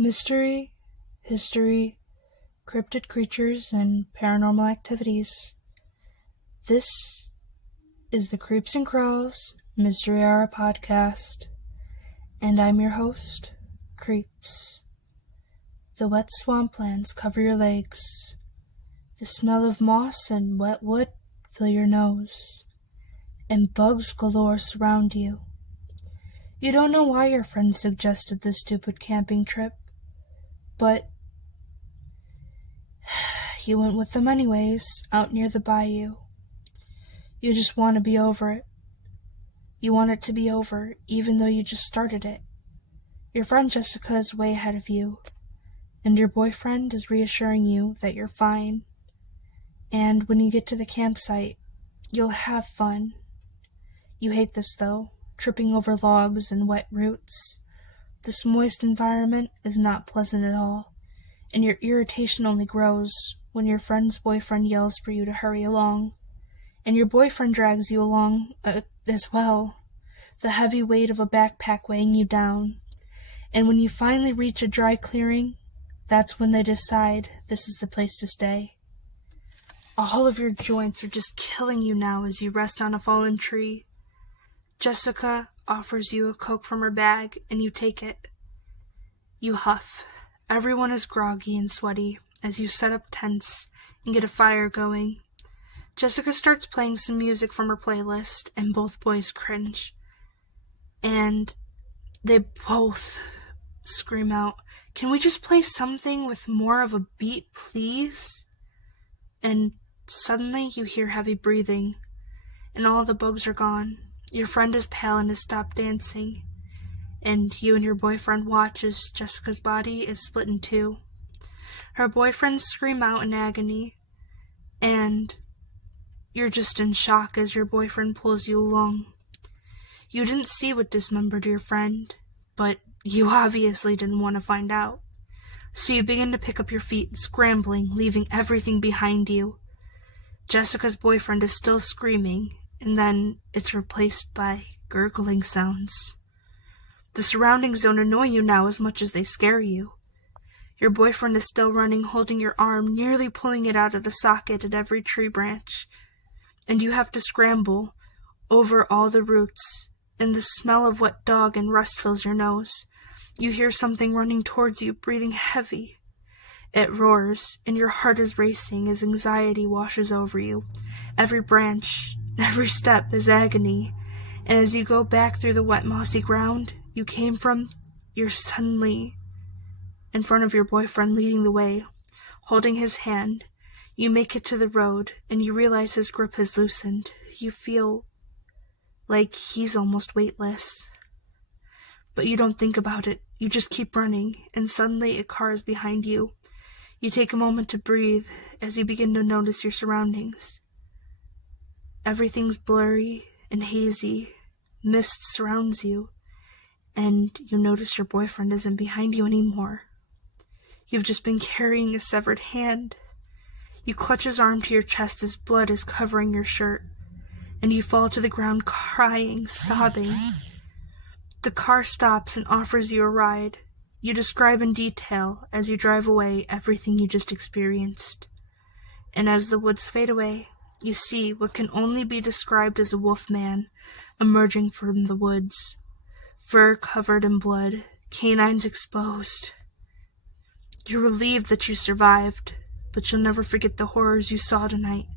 Mystery, history, cryptid creatures, and paranormal activities. This is the Creeps and Crawls Mystery Hour podcast, and I'm your host, Creeps. The wet swamplands cover your legs. The smell of moss and wet wood fill your nose, and bugs galore surround you. You don't know why your friend suggested this stupid camping trip, but you went with them anyways, out near the bayou. You just want to be over it. You want it to be over, even though you just started it. Your friend Jessica is way ahead of you, and your boyfriend is reassuring you that you're fine. And when you get to the campsite, you'll have fun. You hate this, though, tripping over logs and wet roots. This moist environment is not pleasant at all, and your irritation only grows when your friend's boyfriend yells for you to hurry along, and your boyfriend drags you along as well, the heavy weight of a backpack weighing you down. And when you finally reach a dry clearing, that's when they decide this is the place to stay. All of your joints are just killing you now as you rest on a fallen tree. Jessica offers you a Coke from her bag, and you take it. You huff. Everyone is groggy and sweaty as you set up tents and get a fire going. Jessica starts playing some music from her playlist, and both boys cringe. And they both scream out, "Can we just play something with more of a beat, please?" And suddenly you hear heavy breathing, and all the bugs are gone. Your friend is pale and has stopped dancing, and you and your boyfriend watch as Jessica's body is split in two. Her boyfriend scream out in agony, and you're just in shock as your boyfriend pulls you along. You didn't see what dismembered your friend, but you obviously didn't want to find out. So you begin to pick up your feet, scrambling, leaving everything behind you. Jessica's boyfriend is still screaming, and then it's replaced by gurgling sounds. The surroundings don't annoy you now as much as they scare you. Your boyfriend is still running, holding your arm, nearly pulling it out of the socket at every tree branch. And you have to scramble over all the roots, and the smell of wet dog and rust fills your nose. You hear something running towards you, breathing heavy. It roars, and your heart is racing as anxiety washes over you. Every branch, every step is agony, and as you go back through the wet mossy ground you came from, you're suddenly in front of your boyfriend leading the way, holding his hand. You make it to the road, and you realize his grip has loosened. You feel like he's almost weightless. But you don't think about it. You just keep running, and suddenly a car is behind you. You take a moment to breathe as you begin to notice your surroundings. Everything's blurry and hazy. Mist surrounds you, and you notice your boyfriend isn't behind you anymore. You've just been carrying a severed hand. You clutch his arm to your chest as blood is covering your shirt, and you fall to the ground crying, sobbing. The car stops and offers you a ride. You describe in detail as you drive away everything you just experienced. And as the woods fade away, you see what can only be described as a wolf man emerging from the woods, fur covered in blood, canines exposed. You're relieved that you survived, but you'll never forget the horrors you saw tonight.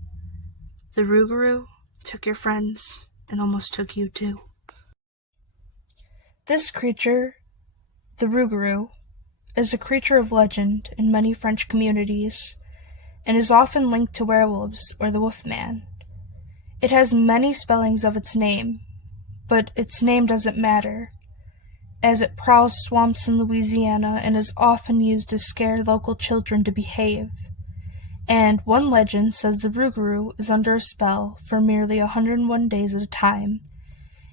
The Rougarou took your friends and almost took you too. This creature, the Rougarou, is a creature of legend in many French communities, and is often linked to werewolves or the Wolfman. It has many spellings of its name, but its name doesn't matter, as it prowls swamps in Louisiana and is often used to scare local children to behave. And one legend says the Rougarou is under a spell for merely 101 days at a time,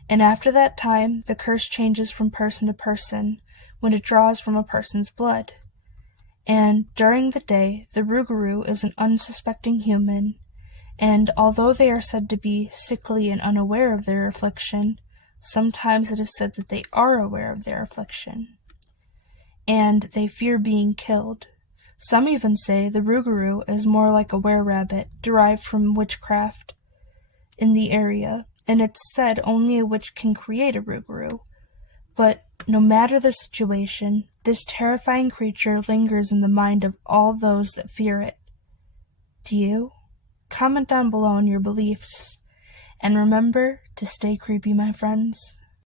and after that time the curse changes from person to person when it draws from a person's blood. And during the day, the Rougarou is an unsuspecting human, and although they are said to be sickly and unaware of their affliction, sometimes it is said that they are aware of their affliction. and they fear being killed. Some even say the Rougarou is more like a were-rabbit derived from witchcraft in the area, and it's said only a witch can create a Rougarou. But no matter the situation, this terrifying creature lingers in the mind of all those that fear it. Do you? Comment down below on your beliefs, and remember to stay creepy, my friends.